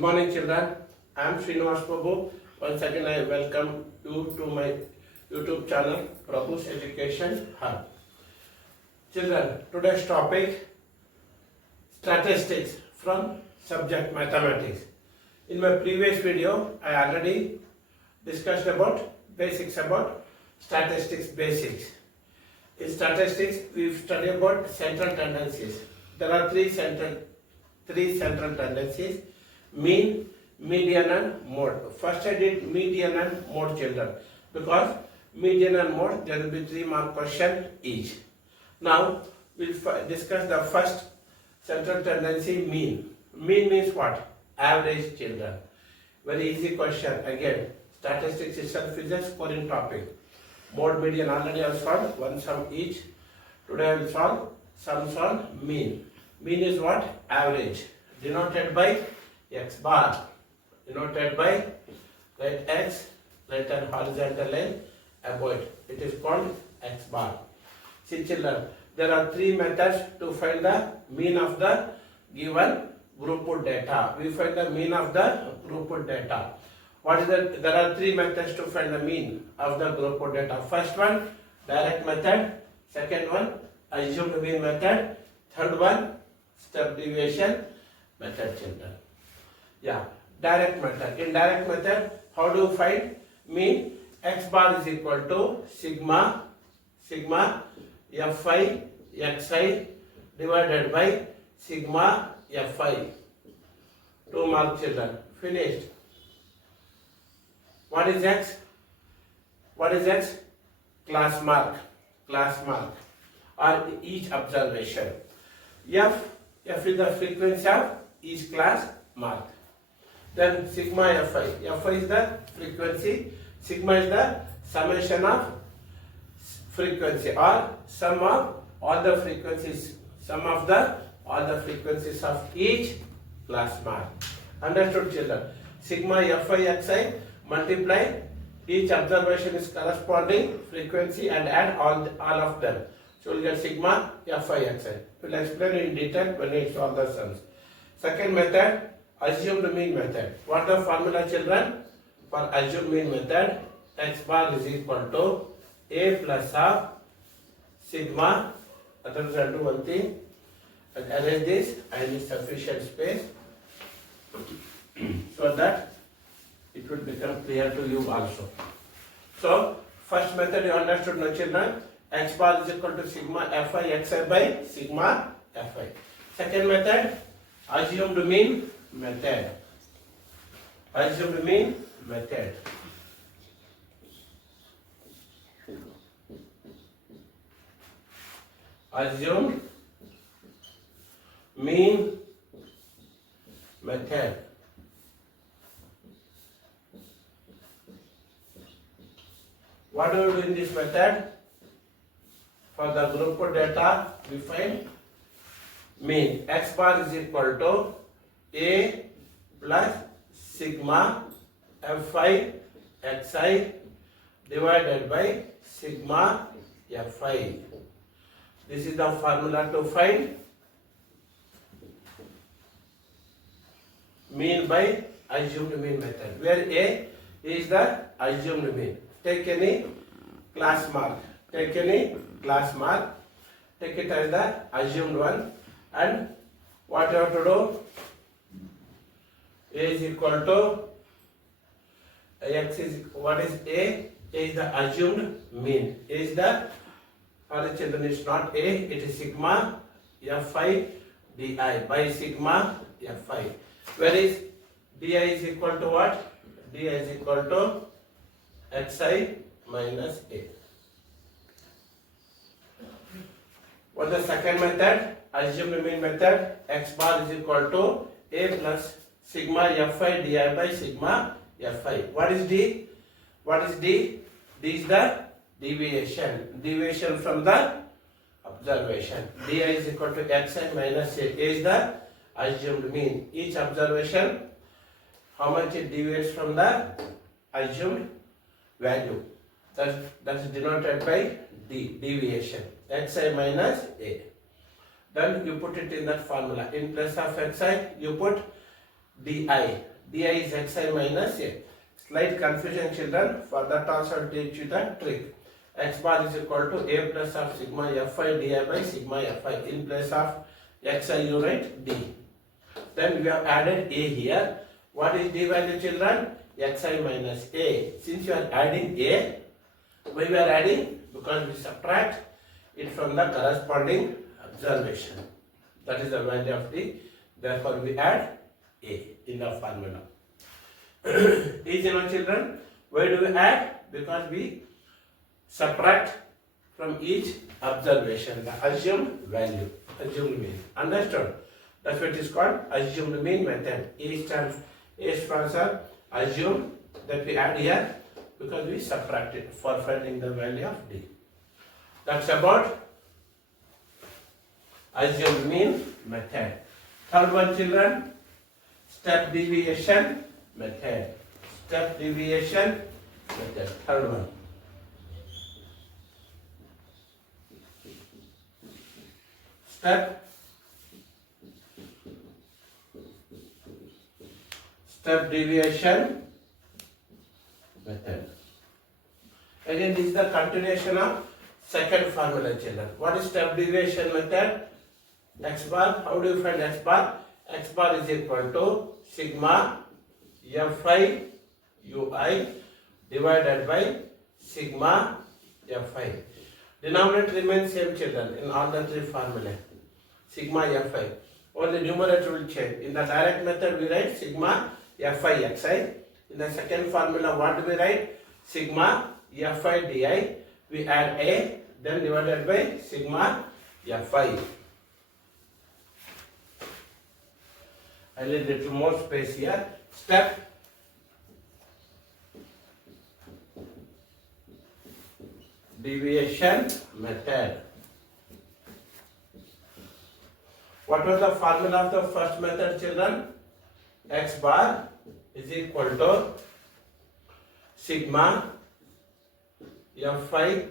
Good morning, children. I am Srinivas Prabhu. Once again, I welcome you to my YouTube channel, Prabhu's Education Hub. Children, today's topic, statistics from subject mathematics. In my previous video, I already discussed about basics about statistics basics. In statistics, we study about central tendencies. There are three central tendencies: mean, median and mode. First I did median and mode, children, because median and mode there will be 3 mark question each. Now we'll discuss the first central tendency, mean. Mean means what? Average, children. Very easy question. Again, statistics itself is a scoring topic. Mode, median already I solved, one sum each. Today I will solve sums on mean. Mean is what? Average, denoted by x bar, denoted by right x, right and horizontal line above it. It is called x bar. See, children, there are 3 methods to find the mean of the given grouped data. We find the mean of the grouped data. What is that? There are 3 methods to find the mean of the grouped data. First one, direct method. Second one, assumed mean method. Third one, step deviation method, children. Yeah, direct method. In direct method, how do you find mean? X bar is equal to sigma fi xi divided by sigma fi. 2 mark, children. Finished. What is x? What is x? Class mark or each observation. F is the frequency of each class mark. Then sigma fi. Fi is the frequency. Sigma is the summation of frequency or sum of all the frequencies. Sum of all the frequencies of each class mark. Understood, children? Sigma fi xi multiply each observation is corresponding frequency and add all of them. So we'll get sigma fi xi. We'll explain in detail when we solve the sums. Second method, assumed mean method. What the formula, children? For assumed mean method, x bar is equal to a plus of sigma. Others will do one thing. And arrange this. I need sufficient space so that it will become clear to you also. So first method you understood, no, children? X bar is equal to sigma fi xi by sigma fi. Second method, assumed mean method. Assumed mean method. Assumed mean method. What do we do in this method? For the grouped data, we find mean. X bar is equal to a plus sigma fi xi divided by sigma fi. This is the formula to find mean by assumed mean method, where a is the assumed mean. Take any class mark. Take any class mark. Take it as the assumed one. And what you have to do? A is equal to x is, what is A? A is the assumed mean. A is the, for the children it's not A, it is sigma fi di by sigma fi. Where is di is equal to what? Di is equal to xi minus a. What the second method? Assumed mean method. X bar is equal to a plus sigma fi di by sigma fi. What is d? What is d? D is the deviation. Deviation from the observation. Di is equal to xi minus a. A is the assumed mean. Each observation, how much it deviates from the assumed value. That's denoted by d, deviation. Xi minus a. Then you put it in that formula. In place of xi, you put di. Di is xi minus a. Slight confusion, children. For that also I'll teach you the trick. X bar is equal to a plus of sigma fi di by sigma fi. In place of xi you write d. Then we have added a here. What is d value, children? Xi minus a. Since you are adding a, why we are adding? Because we subtract it from the corresponding observation. That is the value of d. Therefore we add a in the formula. Easy now, children. Why do we add? Because we subtract from each observation the assumed value, assumed mean. Understood? That's what is called assumed mean method. A stands for assume, that we add here because we subtract it for finding the value of d. That's about assumed mean method. Third one, children, step deviation method. Step deviation method. Third one. Step deviation method. Again, this is the continuation of second formula, children. What is step deviation method? X bar. How do you find X bar? X bar is equal to sigma fi ui divided by sigma fi. Denominator remains same, children, in all the three formulae. Sigma fi. Only numerator will change. In the direct method we write sigma fi xi. In the second formula what do we write? Sigma fi di. We add a, then divided by sigma fi. I need little more space here. Step deviation method. What was the formula of the first method, children? X bar is equal to sigma fi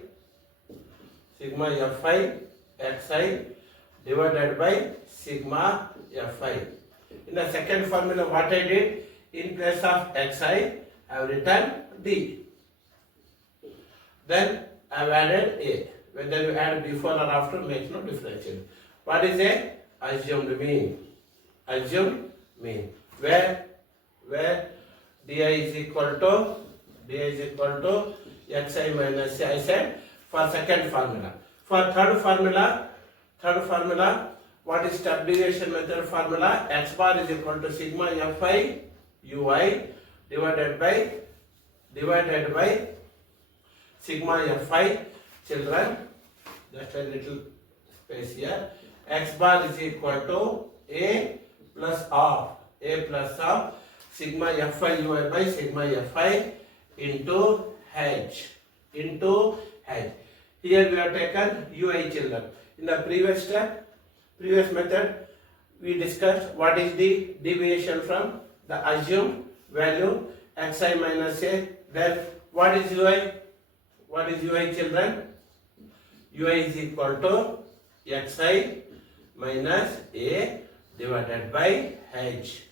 xi divided by sigma fi. In the second formula what I did? In place of xi I have written d. Then I have added a. Whether you add before or after makes no difference. What is a? Assumed mean. Assumed mean. Where di is equal to xi minus a, I said for second formula. For third formula, what is step deviation method formula? X bar is equal to sigma fi ui divided by sigma fi. Children, just a little space here. X bar is equal to a plus of sigma fi ui by sigma fi into h. Here we have taken ui, children. In the previous method, we discussed what is the deviation from the assumed value xi minus a. Then what is ui? What is ui, children? Ui is equal to xi minus a divided by h.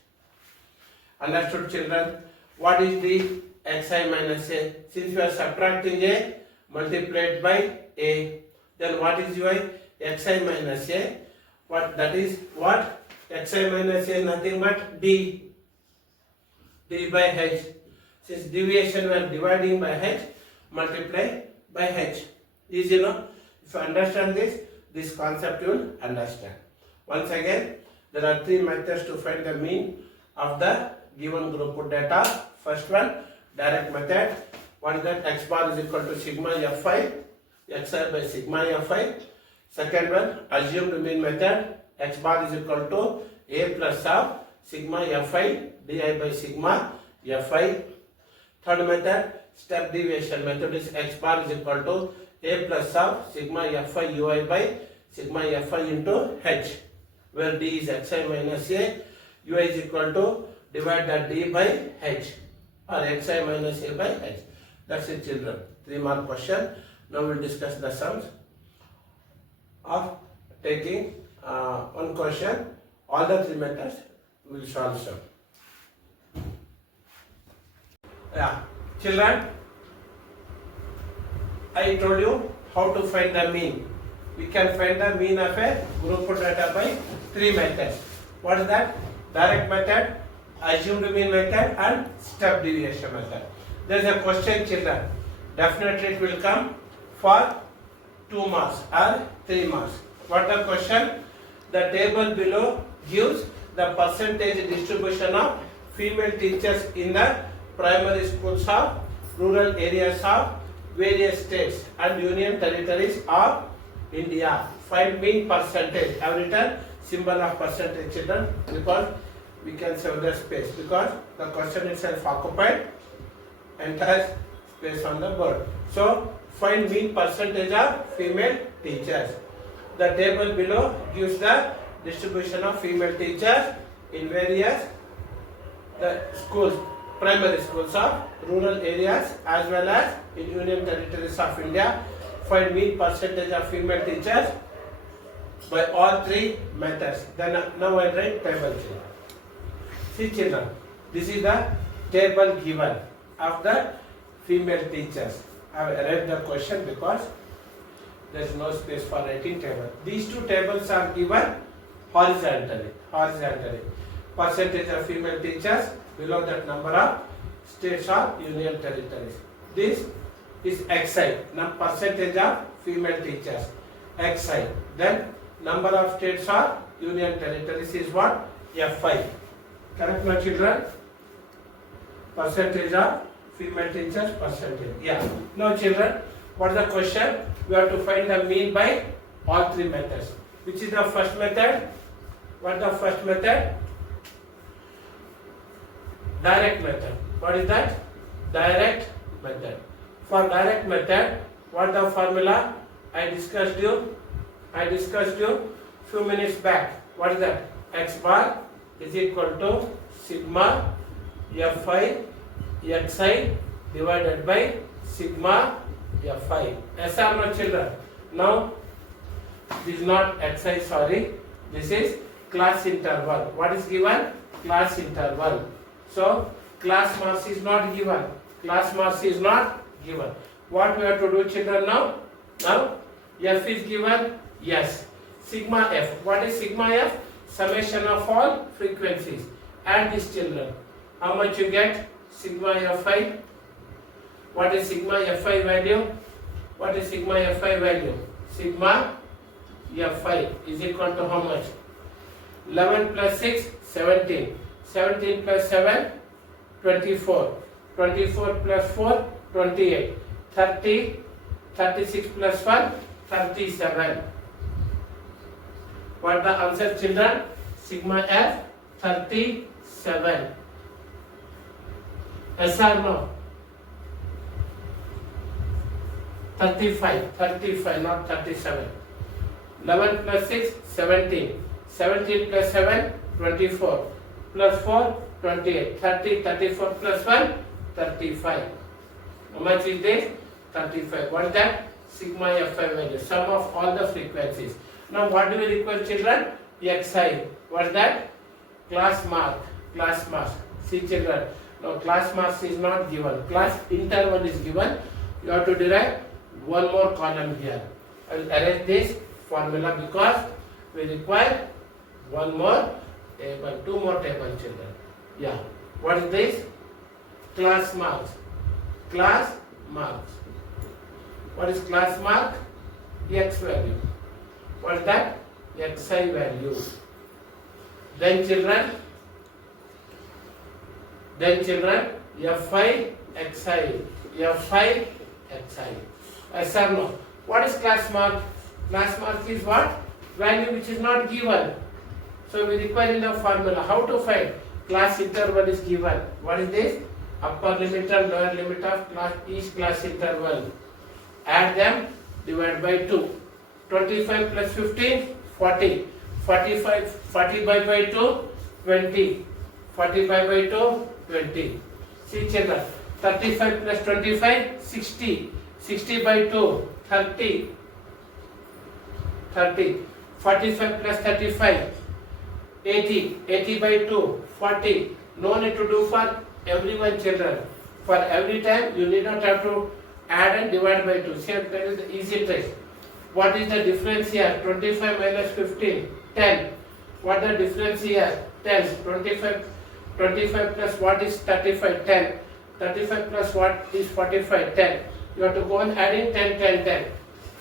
Understood, children? What is the xi minus a? Since we are subtracting a multiplied by a, then what is ui? Xi minus a. What that is? What? Xi minus a nothing but d by h. Since deviation we are dividing by h, multiply by h. Easy, no? If you understand this concept you will understand. Once again, there are three methods to find the mean of the given group data. First one, direct method. One that x bar is equal to sigma fi xi by sigma fi. Second one, assumed mean method. X bar is equal to a plus of sigma fi di by sigma fi. Third method, step deviation method, is x bar is equal to a plus of sigma fi ui by sigma fi into h, where d is xi minus a, ui is equal to divide that d by h, or xi minus a by h. That's it, children. 3 mark question. Now we'll discuss the sums of taking one question. All the three methods will solve some. Yeah. Children, I told you how to find the mean. We can find the mean of a group data by three methods. What is that? Direct method, assumed mean method, and step deviation method. There is a question, children. Definitely it will come for 2 marks or 3 marks. What the question? The table below gives the percentage distribution of female teachers in the primary schools of rural areas of various states and union territories of India. Find mean percentage. I have written symbol of percentage, children, because we can save the space, because the question itself occupied entire space on the board. So find mean percentage of female teachers. The table below gives the distribution of female teachers in various the schools, primary schools of rural areas as well as in union territories of India. Find mean percentage of female teachers by all three methods. Then now I write table, children. See, children, this is the table given of the female teachers. I have read the question because there is no space for writing table. These two tables are given horizontally. Percentage of female teachers, below that number of states or union territories. This is XI, percentage of female teachers, XI. Then number of states or union territories is what? FI. Correct, my children? Percentage of female teachers, percentage. Yeah. Now, children, what is the question? We have to find the mean by all three methods. Which is the first method? What is the first method? Direct method. What is that? Direct method. For direct method, what the formula? I discussed you few minutes back. What is that? X bar is equal to sigma Fi Xi divided by sigma Fi. Yes or no, children? Now, this is not Xi, sorry. This is class interval. What is given? Class interval. So, class marks is not given. What we have to do, children, now? Now, F is given? Yes. Sigma F. What is sigma F? Summation of all frequencies. Add this, children. How much you get? Sigma Fi. What is sigma Fi value? Sigma Fi is equal to how much? 11 plus 6, 17. 17 plus 7, 24. 24 plus 4, 28. 30. 36 plus 1, 37. What the answer, children? Sigma F, 37. Yes or no? 35, not 37. 11 plus 6, 17. 17 plus 7, 24. Plus 4, 28. 30, 34 plus 1, 35. How much is this? 35. What is that? Sigma Fi value. Sum of all the frequencies. Now what do we require, children? Xi. What is that? Class mark. See, children. Now class marks is not given. Class interval is given. You have to derive one more column here. I will arrange this formula because we require one more table, two more tables, children. Yeah. What is this? Class marks. What is class mark? X value. What is that? Xi value. Then children, Fi Xi. Yes or no? What is class mark? Class mark is what? Value which is not given. So we require in the formula. How to find? Class interval is given. What is this? Upper limit and lower limit of each class interval. Add them, divide by 2. 25 plus 15, 40. 40 by 2, 20. 40 by 2, 20. See, children. 35 plus 25, 60. 60 by 2, 30. 45 plus 35, 80. 80 by 2, 40. No need to do for everyone, children. For every time you need not have to add and divide by 2. See, there is the easy trick. What is the difference here? 25 minus 15, 10. What the difference here? 10. 25 plus what is 35? 10. 35 plus what is 45? 10. You have to go on adding 10, 10, 10.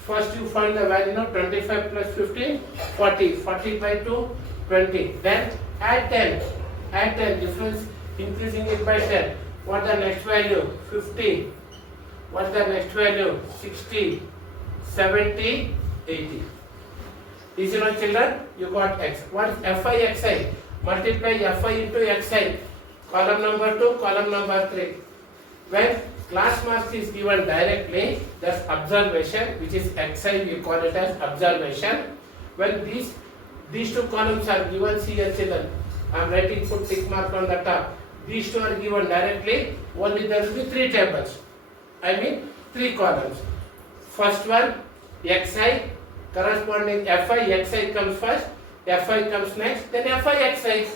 First you find the value of 25 plus 15, 40. 40 by 2, 20. Then add 10. Add 10. Difference increasing it by 10. What the next value? 50. What the next value? 60, 70, 80. Easy now children? You got x. What is fi xi? Multiply fi into xi. Column number 2, column number 3. When class marks is given directly, that's observation, which is xi, we call it as observation. When these two columns are given, see here children, I am writing put tick mark on the top. These two are given directly, only there will be 3 tables. I mean 3 columns. First one xi corresponding fi, xi comes first, fi comes next, then fi xi.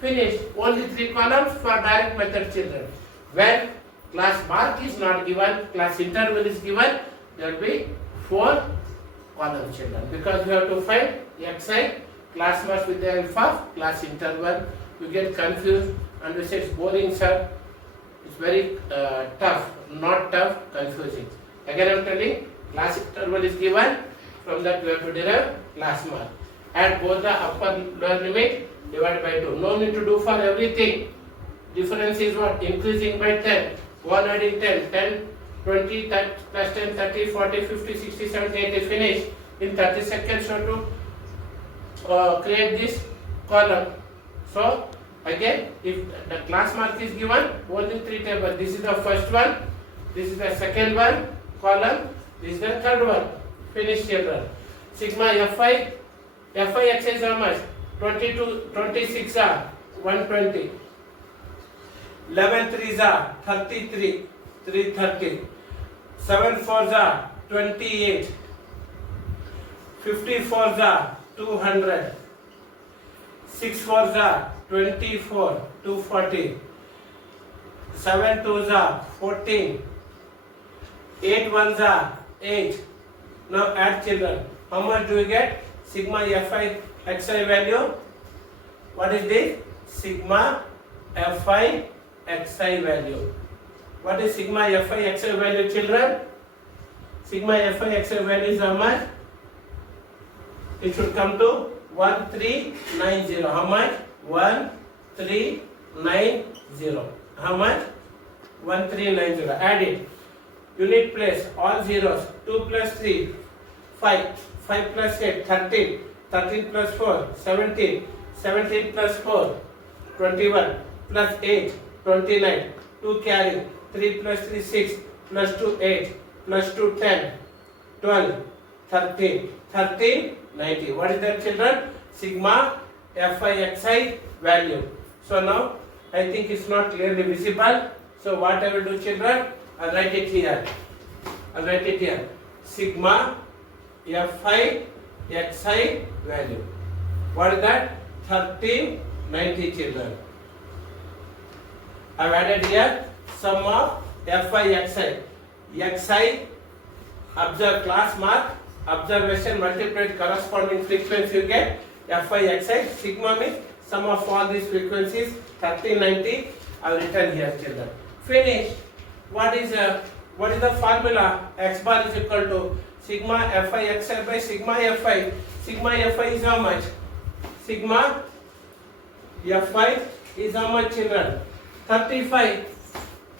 Finished. Only 3 columns for direct method children. When class mark is not given, class interval is given, there will be 4 columns children. Because you have to find xi, class mark with the help of class interval. You get confused and you say it's boring sir. It's very tough, not tough, confusing. Again I am telling, class interval is given, from that we have to derive class mark. Add both the upper lower limit, divide by 2. No need to do for everything. Difference is what? Increasing by 10. 1 adding 10, 10, 20, 30, plus 10, 30, 40, 50, 60, 70, 80, finish. In 30 seconds you have to create this column. So again, if the class mark is given, only 3 tables. This is the first one, this is the second one, column, this is the third one. Finish children. Sigma fi xi is how much? 22, 26 are 120. 11 3s are 33, 330. 7 4s are 28. 54s are 200. 6 4s are 24, 240. 7 2s are 14. 8 1s are 8. Now add children. How much do we get? Sigma fi xi value. What is this? Sigma fi xi value. What is sigma fi xi value children? Sigma fi xi value is how much? It should come to 1390. How much? 1390. How much? 1390. Add it. Unit place, all zeros. 2 plus 3, 5. 5 plus 8, 13. 13 plus 4, 17. 17 plus 4, 21. Plus 8, 29. 2 carry. 3 plus 3, 6. Plus 2, 8. Plus 2, 10. 12. 13. 13, 90. What is that children? Sigma fi xi value. So now I think it's not clearly visible. So what I will do children? I'll write it here. Sigma fi xi value. What is that? 1390 children. I've added here sum of fi xi. Xi, observe class mark, observation multiplied corresponding frequency you get. Fi xi, sigma means sum of all these frequencies, 1390. I will written here children. Finish. What is the formula? X bar is equal to sigma fi xi by sigma fi. Sigma fi is how much? Sigma fi is how much children? 35.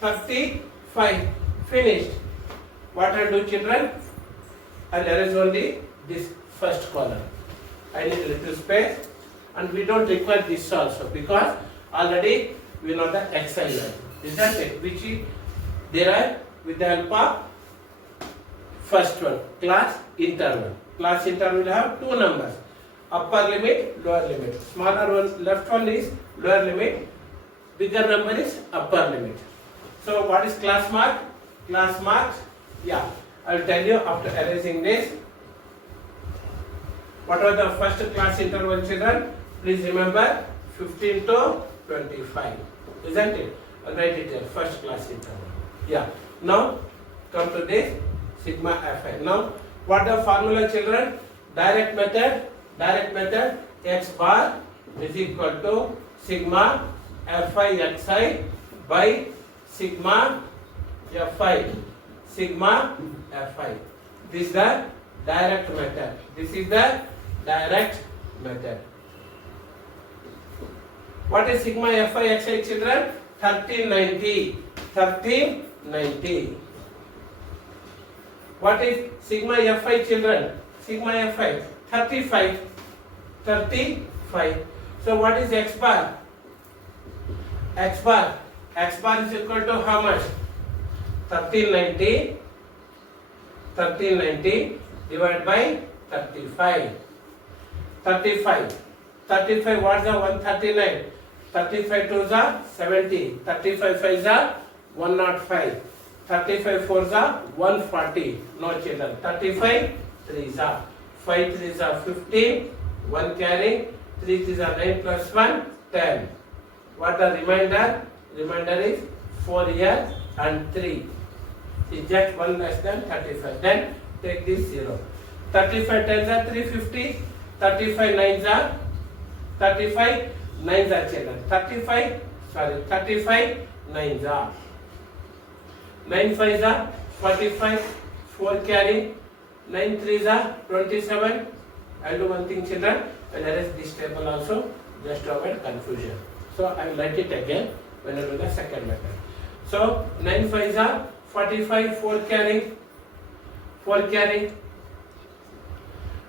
35. Finished. What I do children? I'll erase only this first column. I need a little space, and we don't require this also because already we know the xi value. Isn't it? Which is derived with the help of first one, class interval. Class interval will have 2 numbers, upper limit, lower limit. Smaller one, left one is lower limit, bigger number is upper limit. So what is class mark? Class marks, yeah, I will tell you after erasing this. What was the first class interval children? Please remember 15 to 25. Isn't it? write it here, first class interval. Yeah. Now come to this sigma fi. Now what the formula, children? Direct method x bar is equal to sigma fi xi by sigma fi fi. This is the direct method. This is the direct method. What is sigma fi xi, children? 1390. What is sigma fi, children? Sigma fi 35. So what is x bar? X bar is equal to how much? 1390 divided by 35. 35 what is the 139? 35 2 is 70. 35 5 is 105. 35 4 is 140. No, children. 35 3 is 5 3 is 15. 1 carry. 3 is 9 plus 1 10. What the remainder? Remainder is 4 here and 3. Is just 1 less than 35. Then take this 0. 35 10s are 350. 35 9s are 35 9s are, children. 35 9s are. 9 5s are 45. 4 carry. 9 3s are 27. I'll do one thing, children. I'll erase this table also just to avoid confusion. So I will write it again when I do the second method. So 9 5s are 45. 4 carry.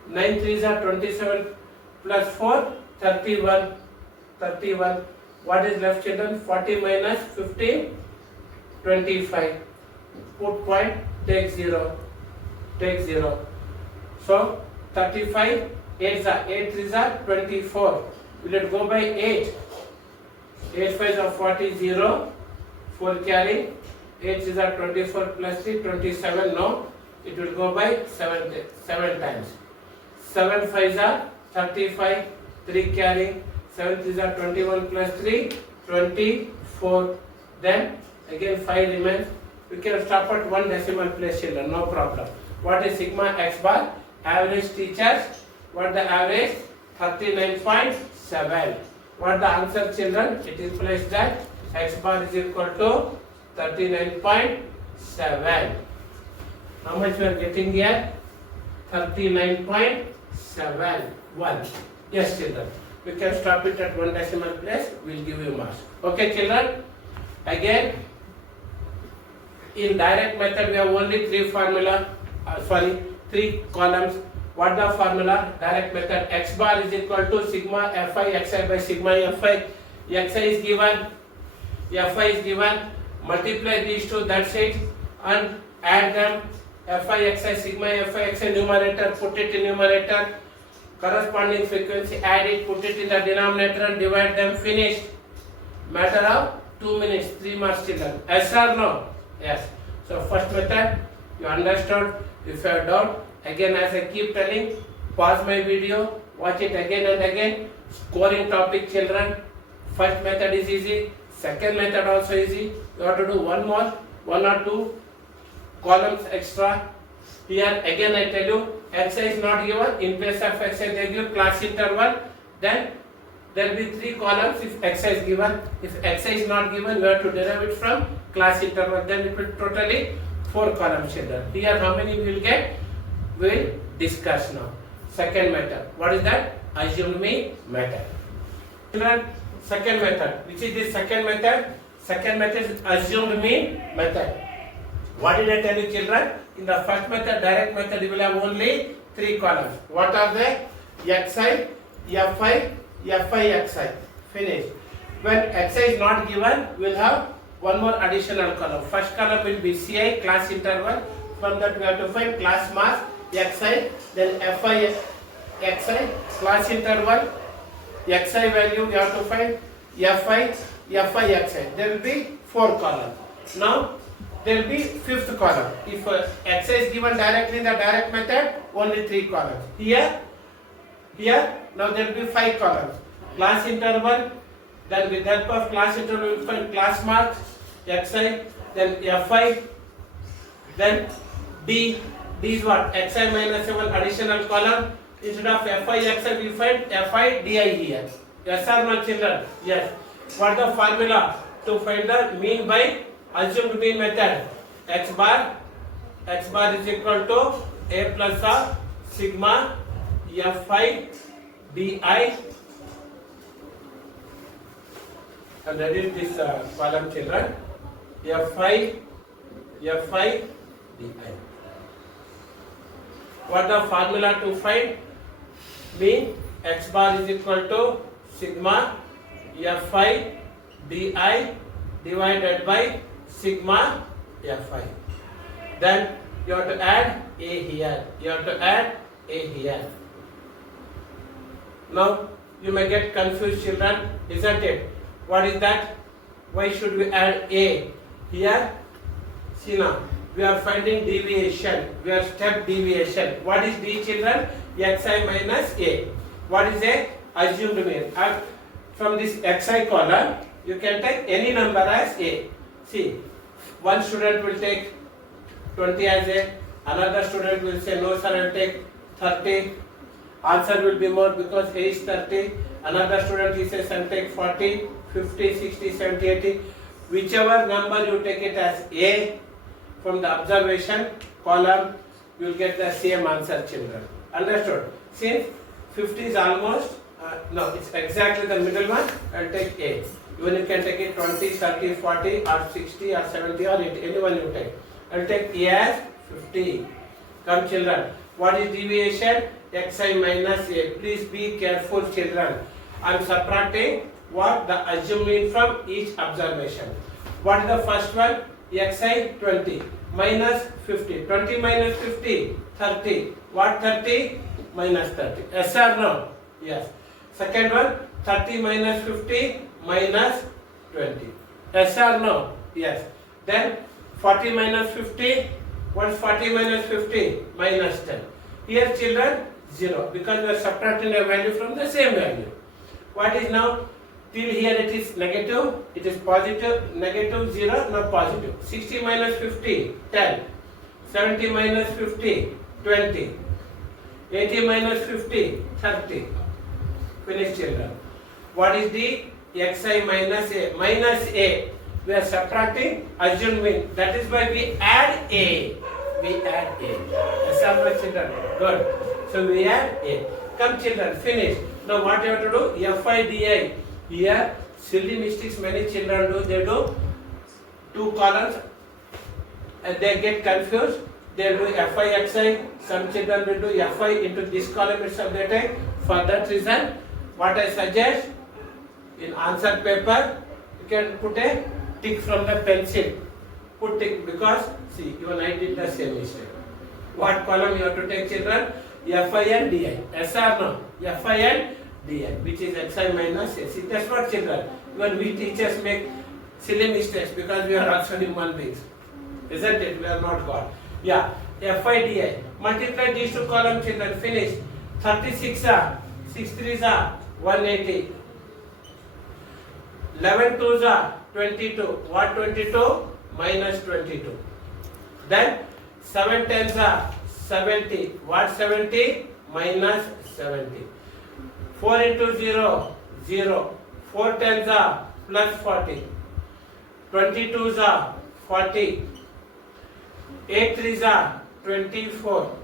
9 3s are 27 plus 4 31. What is left, children? 40 minus 15 25. Put point, take 0. So 35 8 3s are 24. Will it go by 8? 8 5s are 40 0. 4 carry. 8 is 24 plus 3 27. No, it will go by 7 times. 7 5s are 35. 3 carry. 7 is 21 plus 3 24. Then again 5 remains. We can stop at one decimal place, children, no problem. What is sigma x bar? Average teachers. What the average? 39.7. What the answer, children? It implies that x bar is equal to 39.7. How much we are getting here? 39.71. Yes, children. We can stop it at one decimal place. We'll give you marks. Okay, children. Again, in direct method we have only three columns. What the formula? Direct method x bar is equal to sigma fi xi by sigma fi. Xi is given, fi is given. Multiply these two, that's it, and add them. Fi xi sigma fi xi numerator, put it in numerator. Corresponding frequency, add it, put it in the denominator and divide them. Finished. Matter of 2 minutes. 3 marks, children. Yes or no? Yes. So first method you understood. If you have doubt, again as I keep telling, pause my video, watch it again and again. Scoring topic, children. First method is easy. Second method also easy. You have to do one or two columns extra. Here again I tell you, xi is not given. In place of xi they give class interval. Then there will be 3 columns if xi is given. If xi is not given, you have to derive it from class interval. Then it will totally 4 columns, children. Here how many we will get? We will discuss now. Second method. What is that? Assumed mean method. Children, second method. Which is the second method? Second method is assumed mean method. What did I tell you, children? In the first method, direct method, you will have only 3 columns. What are they? Xi, fi, xi. Finish. When xi is not given, we will have one more additional column. First column will be Ci, class interval. From that we have to find class mass, xi, then fi, xi, class interval, xi value we have to find fi, xi. There will be 4 columns. Now there will be 5th column. If xi is given directly in the direct method, only 3 columns. Here, now there will be 5 columns. Class interval, Then with help of class interval, we will find class mark, xi, then fi, then d. D is what? Xi minus 7 additional column. Instead of fi xi, we find fi di here. Yes or no, children? Yes. What the formula to find the mean by assumed mean method? X bar is equal to a plus of sigma fi di. And that is this column, children. fi di. What the formula to find mean? X bar is equal to sigma fi di divided by sigma fi. Then you have to add a here. Now you may get confused, children, isn't it? What is that? Why should we add a here? See now, we are finding deviation. We are step deviation. What is d, children? Xi minus a. What is a? Assumed mean. From this xi column, you can take any number as a. See, one student will take 20 as a. Another student will say, no sir, I will take 30. Answer will be more because a is 30. Another student, he says, I will take 40, 50, 60, 70, 80. Whichever number you take it as a, from the observation column, you will get the same answer, children. Understood? Since 50 is almost, no, it's exactly the middle one, I'll take a. Even you can take it 20, 30, 40 or 60 or 70 or 80, anyone you take. I'll take a as 50. Come, children. What is deviation? Xi minus a. Please be careful, children. I am subtracting what the assumed mean from each observation. What is the first one? Xi 20 minus 50. 20 minus 50, 30. What 30? Minus 30. Yes or no? Yes. Second one, 30 minus 50 minus 20. Yes or no? Yes. Then 40 minus 50. What is 40 minus 50? Minus 10. Here, children, 0, because we are subtracting a value from the same value. What is now? Till here it is negative, it is positive, negative, 0, not positive. 60 minus 50, 10. 70 minus 50, 20. 80 minus 50, 30. Finish, children. What is the xi minus a? Minus a. We are subtracting assumed mean. That is why we add a. Yes, children. Good. So we add a. Come, children, finish. Now what you have to do? Fi di. Here, silly mistakes many children do. They do two columns and they get confused. They do fi xi. Some children will do fi into this column itself. They take. For that reason, what I suggest, in answer paper, you can put a tick from the pencil. Put tick because, see, even I did the same mistake. What column you have to take, children? Fi and di. Yes or no? Fi and di, which is xi minus a. See, that's what, children. Even we teachers make silly mistakes because we are also human beings. Isn't it? We are not God. Yeah. Fi di. Multiply these two columns, children. Finish. 36 are 6 3s are 180. 11 2s are 22. What 22? Minus 22. Then 7 10s are 70. What 70? Minus 70. 4 into 0, 0. 4 10s are plus 40. 22s are 40. 8 3s are 24.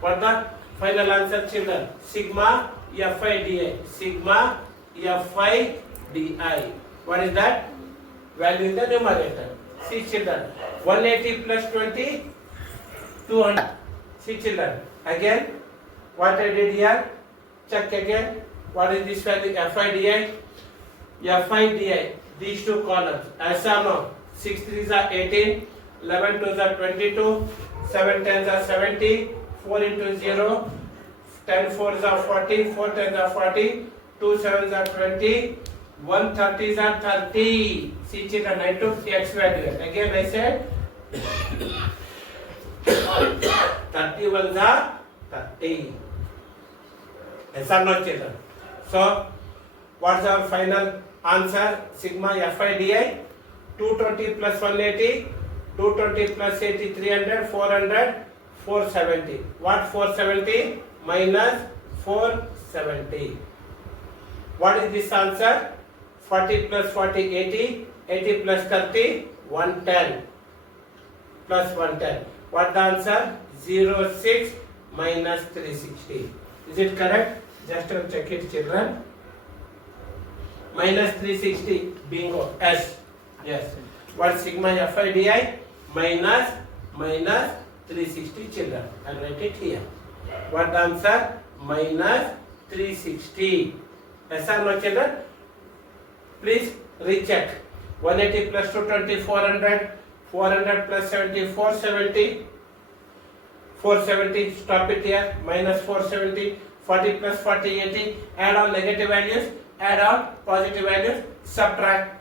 What the final answer, children? Sigma fi di. Sigma fi di. What is that? Value in the numerator. See, children. 180 plus 20, 200. See, children. Again, what I did here? Check again. What is this value? Fi di. Fi di. These two columns. As I know, 6 3s are 18. 11 2s are 22. 7 10s are 70. 4 into 0. 10 4s are 40. 4 10s are 40. 2 7s are 20. 1 30s are 30. See, children, I took x value. Again, I said 31s are 30. Yes or not, children? So, What's our final answer? Sigma FIDI 220 plus 180, 220 plus 80, 300, 400, 470. What 470? Minus 470. What is this answer? 40 plus 40, 80, 80 plus 30, 110. Plus 110. What the answer? 06 minus 360. Is it correct? Just to check it, children. Minus 360. Bingo. S. Yes. What sigma FIDI? Minus 360, children. I'll write it here. What the answer? Minus 360. Yes or no, children? Please recheck. 180 plus 220, 400. 400 plus 70, 470. 470, stop it here. Minus 470. 40 plus 40, 80. Add all negative values. Add all positive values. Subtract.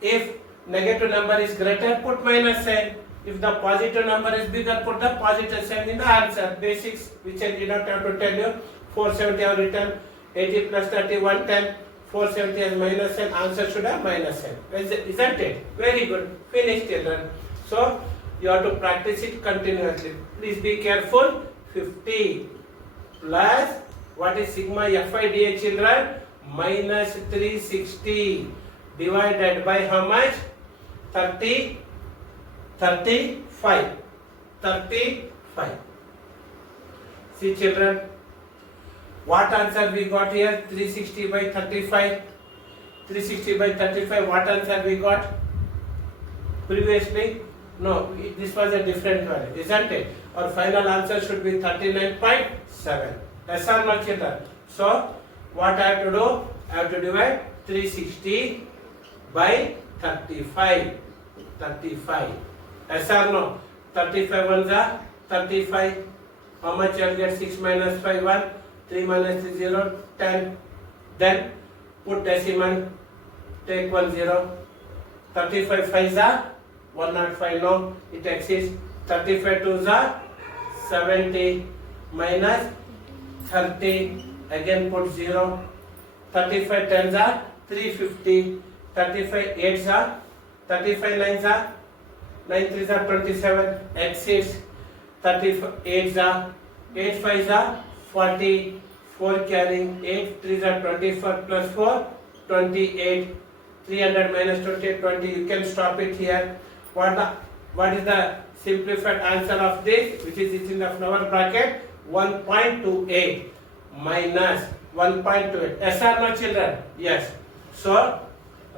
If negative number is greater, put minus sign. If the positive number is bigger, put the positive sign in the answer. Basics, which I did not have to tell you. 470 I have written. 80 plus 30, 110. 470 as minus sign. Answer should have minus sign. Isn't it? Very good. Finished, children. So, you have to practice it continuously. Please be careful. 50 plus, what is sigma FIDI, children? Minus 360 divided by how much? 35. 35. See, children, what answer we got here? 360 by 35. 360 by 35, what answer we got? Previously? No, this was a different value, isn't it? Our final answer should be 39.7. Yes or no, children? So, what I have to do? I have to divide 360 by 35. 35. Yes or no? 35 ones are 35. How much you will get? 6 minus 5, 1. 3 minus 3, 0, 10. Then put decimal. Take 1 0. 35 5s are 105. No, it exists. 35 2s are 70. Minus 30. Again put 0. 35 10s are 350. 35 8s are 35 9s are 9 3s are 27. Exits. 38 8s are 8 5s are 40. 4 carrying 8 3s are 24 plus 4 28. 300 minus 28 20. You can stop it here. What is the simplified answer of this, which is in the flower bracket? 1.28 minus 1.28. Yes or no, children? Yes. So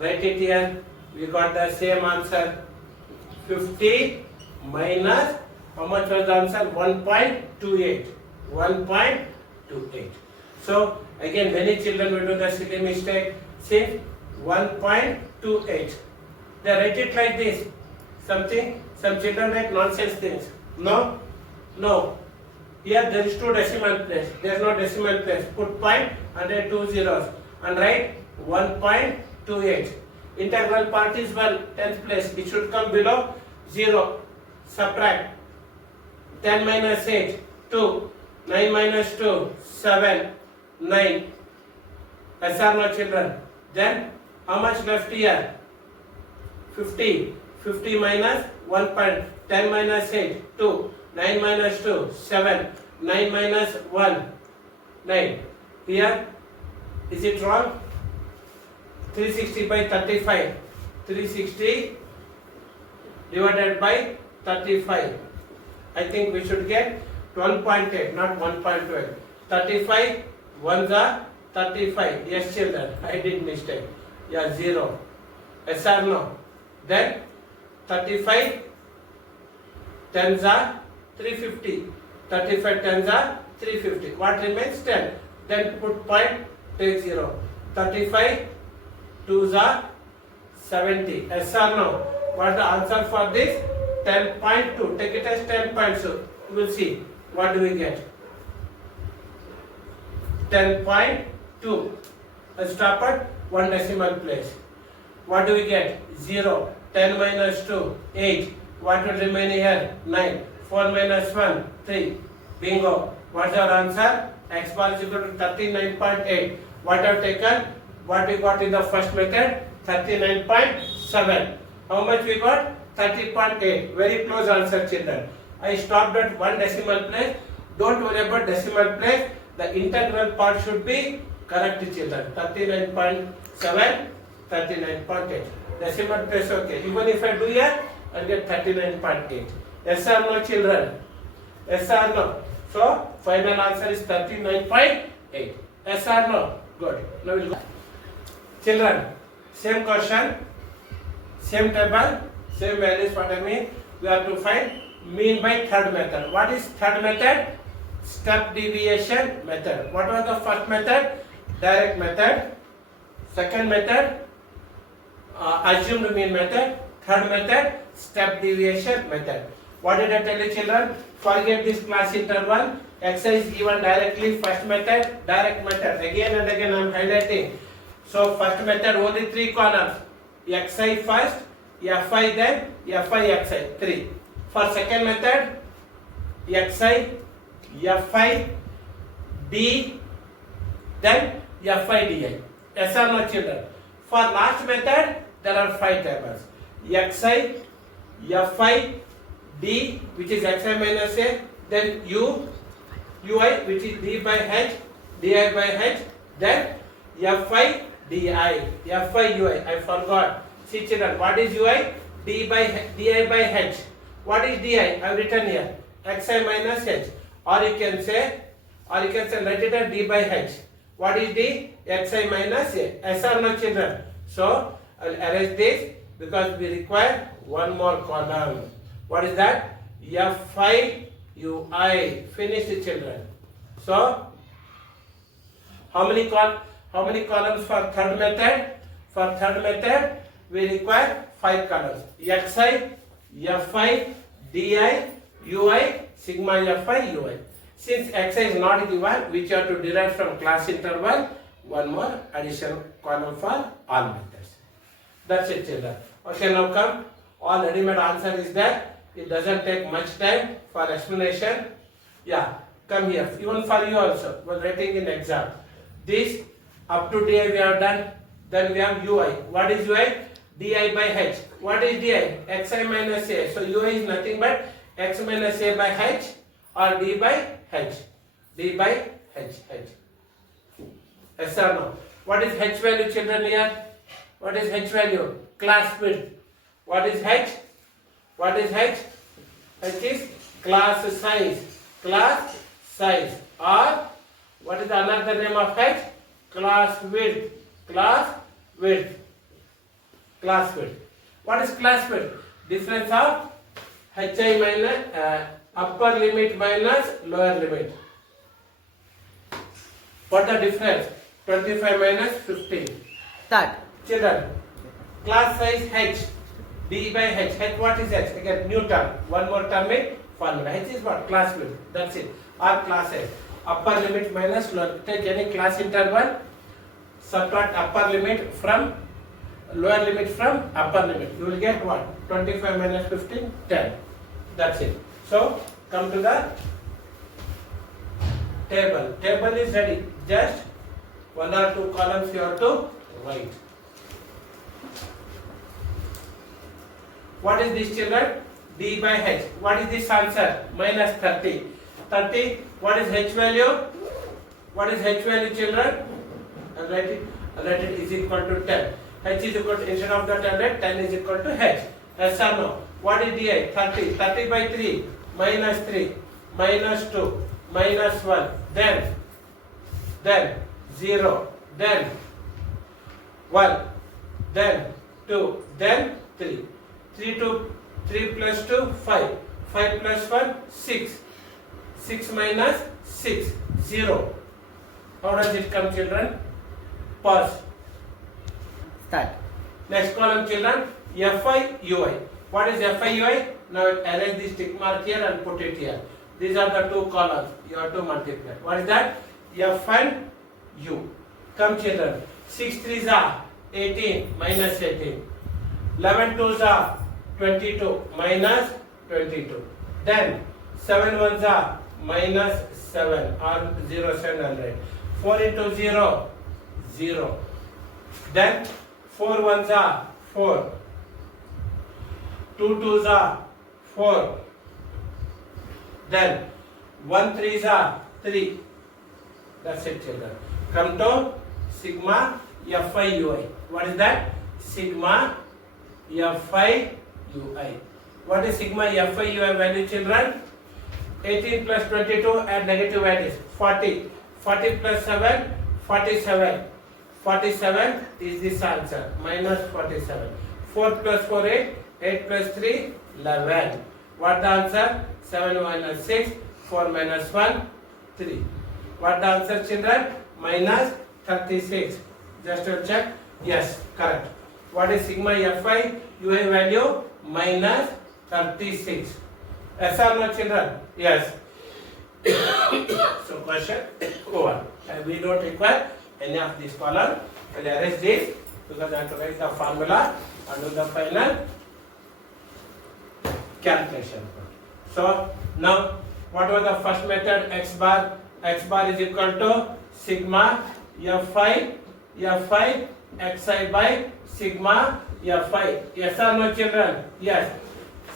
write it here. We got the same answer. 50 minus, how much was the answer? 1.28. 1.28. So again, many children will do the silly mistake. See, 1.28. They write it like this. Some children write nonsense things. No. Here there is 2 decimal place. There is no decimal place. Put point under 2 zeros and write 1.28. Integral part is 1, 10th place. It should come below 0. Subtract. 10 minus 8, 2. 9 minus 2, 7. 9. Yes or no, children? Then how much left here? 50. 50 minus 1. 10 minus 8, 2. 9 minus 2, 7. 9 minus 1, 9. Here, is it wrong? 360 by 35. 360 divided by 35. I think we should get 12.8, not 1.12. 35 ones are 35. Yes, children, I did mistake. Yeah, 0. Yes or no? Then 35 tens are 350. 35 tens are 350. What remains? 10. Then put point, take 0. 35 twos are 70. Yes or no? What is the answer for this? 10.2. Take it as 10.2. You will see. What do we get? 10.2. Stop at 1 decimal place. What do we get? 0. 10 minus 2, 8. What will remain here? 9. 4 minus 1, 3. Bingo. What's our answer? X bar is equal to 39.8. What have taken? What we got in the first method? 39.7. How much we got? 30.8. Very close answer, children. I stopped at one decimal place. Don't worry about decimal place. The integral part should be correct, children. 39.7, 39.8. Decimal place, okay. Even if I do here, I'll get 39.8. Yes or no, children? Yes or no? So, final answer is 39.8. Yes or no? Good. Now we'll go. Children, same question, same table, same values. What I mean, we have to find mean by third method. What is third method? Step deviation method. What was the first method? Direct method. Second method, assumed mean method. Third method, step deviation method. What did I tell you, children? Forget this class interval. Exercise given directly. First method, direct method. Again and again I am highlighting. So first method only 3 columns. Xi first, Fi then, Fi Xi 3. For second method, Xi, Fi, D, then Fi Di. Yes or no, children? For last method, there are 5 tables. Xi, Fi, D, which is Xi minus A, then U, Ui, which is D by H, Di by H, then Fi, Di, Fi, Ui. I forgot. See, children, what is Ui? Di by H. What is Di? I have written here. Xi minus H. Or you can say write it as D by H. What is D? Xi minus A. Yes or no, children? So, I will erase this because we require one more column. What is that? Fi, Ui. Finish, children. So, how many columns for third method? For third method, we require 5 columns. Xi, Fi, Di, Ui, sigma Fi, Ui. Since Xi is not given, which you have to derive from class interval, one more additional column for all methods. That's it, children. Okay, now come. All ready-made answer is there. It doesn't take much time for explanation. Yeah, come here. Even for you also, while writing in exam. This up to Di we have done. Then we have Ui. What is Ui? Di by H. What is Di? Xi minus A. So Ui is nothing but X minus A by H or D by H. D by H. Yes or no? What is H value, children, here? What is H value? Class width. What is H? What is H? H is class size. Class size. Or what is another name of H? Class width. Class width. Class width. What is class width? Difference of Hi minus upper limit minus lower limit. What the difference? 25 minus 15. Start. Children, class size H, D by H. H, what is H? Again, new term. One more term is formula. H is what? Class width. That's it. Or class size. Upper limit minus lower. Take any class interval. Subtract upper limit from lower limit from upper limit. You will get what? 25 minus 15, 10. That's it. So, come to the table. Table is ready. Just 1 or 2 columns you have to write. What is this, children? D by H. What is this answer? Minus 30. 30. What is H value? What is H value, children? I'll write it is equal to 10. H is equal to, instead of the 10 is equal to H. Yes or no? What is Di? 30. 30 by 3. Minus 3. Minus 2. Minus 1. Then 0. Then 1. Then 2. Then 3. 3 plus 2, 5. 5 plus 1, 6. 6 minus 6, 0. How does it come, children? Pause. Start. Next column, children. Fi, Ui. What is Fi, Ui? Now arrange this tick mark here and put it here. These are the 2 columns. You have to multiply. What is that? F and U. Come, children. 6 3s are 18 minus 18. 11 2s are 22 minus 22. Then 7 1s are minus 7 or 0 700. 4 into 0, 0. Then 4 ones are 4. 2 twos are 4. Then 1 threes are 3. That's it, children. Come to sigma Fi Ui. What is that? Sigma Fi Ui. What is sigma Fi Ui value, children? 18 plus 22 and negative values 40. 40 plus 7, 47. 47 is this answer, minus 47. 4 plus 4, 8. 8 plus 3, 11. What the answer? 7 minus 6, 4 minus 1, 3. What the answer, children? Minus 36. Just to check. Yes, correct. What is sigma Fi Ui value? Minus 36. Yes or no, children? Yes. So question over. And we don't require any of this column. We'll erase this because I have to write the formula and do the final calculation. So now what was the first method? X bar is equal to sigma Fi xi by sigma Fi. Yes or no, children? Yes.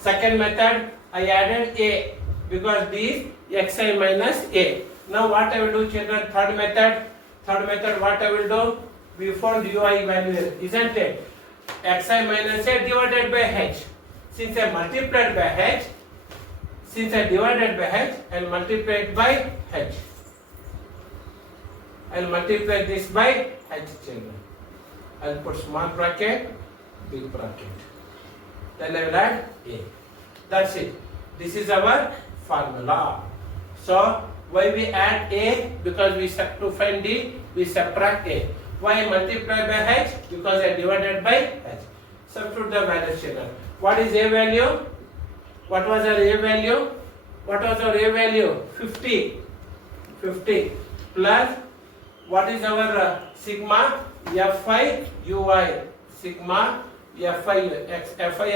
Second method, I added a because this xi minus a. Now what I will do, children? Third method what I will do? We found ui value, isn't it? Xi minus a divided by h. Since I multiplied by h, since I divided by h and multiplied by h, I'll multiply this by h, children. I'll put small bracket, big bracket. Then I will add a. That's it. This is our formula. So why we add a? Because we to find d, we subtract a. Why multiply by h? Because I divided by h. Substitute the values, children. What is a value? What was our a value? What was our a value? 50. 50 plus what is our sigma Fi Ui? Sigma Fi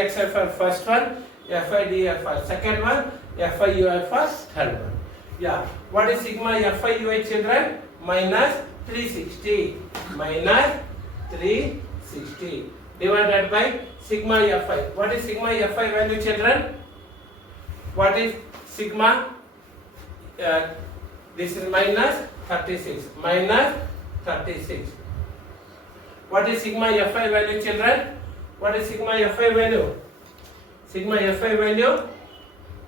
xi for first one, Fi di for second one, Fi Ui for third one. Yeah. What is sigma Fi Ui, children? Minus 360. Minus 360 divided by sigma Fi. What is sigma Fi value, children? What is sigma? This is minus 36. Minus 36. What is sigma Fi value, children? What is sigma Fi value? Sigma Fi value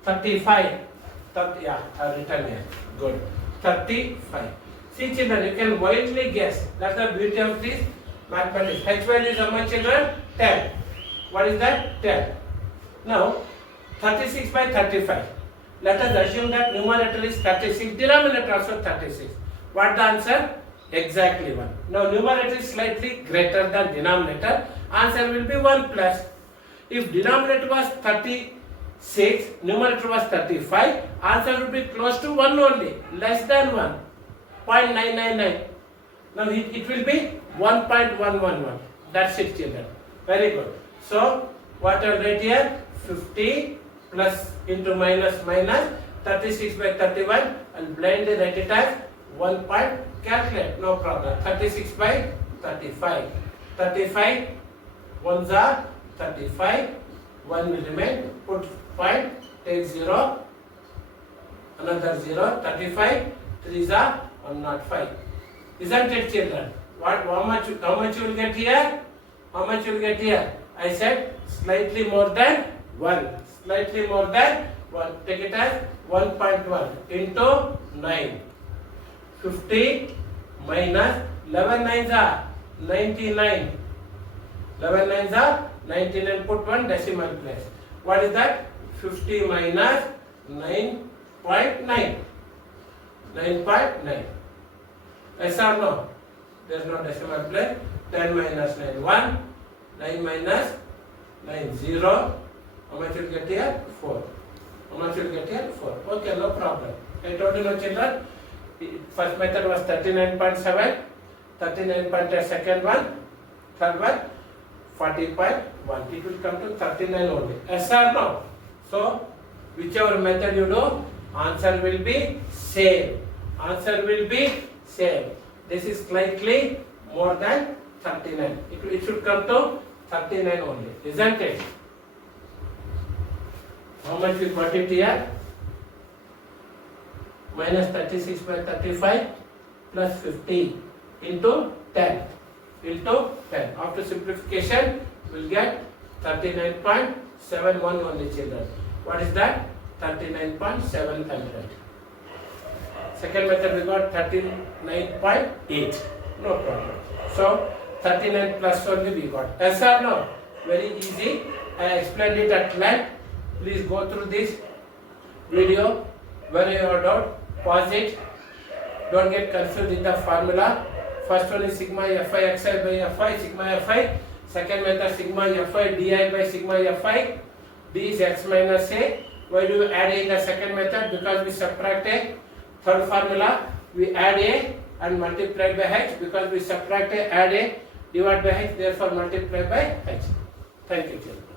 35. Yeah, I have written here. Good. 35. See, children, you can widely guess. That's the beauty of this mathematics. H value is how much, children? 10. What is that? 10. Now, 36 by 35. Let us assume that numerator is 36, denominator also 36. What the answer? Exactly 1. Now, numerator is slightly greater than denominator. Answer will be 1 plus. If denominator was 36, numerator was 35, answer will be close to 1 only, less than 1. 0.999. Now it will be 1.111. That's it, children. Very good. So what I will write here? 50 plus into minus minus 36 by 31 and blindly write it as 1 point. Calculate, no problem. 36 by 35. 35 ones are 35. 1 will remain. Put point. Take 0. Another 0. 35. 3s are 105. Isn't it, children? How much you will get here? How much you will get here? I said slightly more than 1. Slightly more than 1. Take it as 1.1 into 9. 50 minus 11 nines are 99. 11 nines are 99. Put 1 decimal place. What is that? 50 minus 9.9. 9.9. Yes or no? There is no decimal place. 10 minus 9, 1. 9 minus 9, 0. How much you will get here? 4. How much you will get here? 4. Okay, no problem. I told you, no, children. First method was 39.7. 39.8, second one. Third one, 40.1. It will come to 39 only. Yes or no? So, whichever method you do, answer will be same. Answer will be same. This is slightly more than 39. It should come to 39 only, isn't it? How much we got it here? Minus 36 by 35 plus 50 into 10. After simplification, we'll get 39.71 only, children. What is that? 39.700. Second method we got 39.8. No problem. So 39 plus only we got. Yes or no? Very easy. I explained it at length. Please go through this video. Where you are doubt, pause it. Don't get confused with the formula. First one is sigma fi xi by fi, sigma fi. Second method sigma fi di by sigma fi. D is x minus a. Why do you add a in the second method? Because we subtract a. Third formula, we add a and multiply by h. Because we subtract a, add a, divide by h, therefore multiply by h. Thank you, children.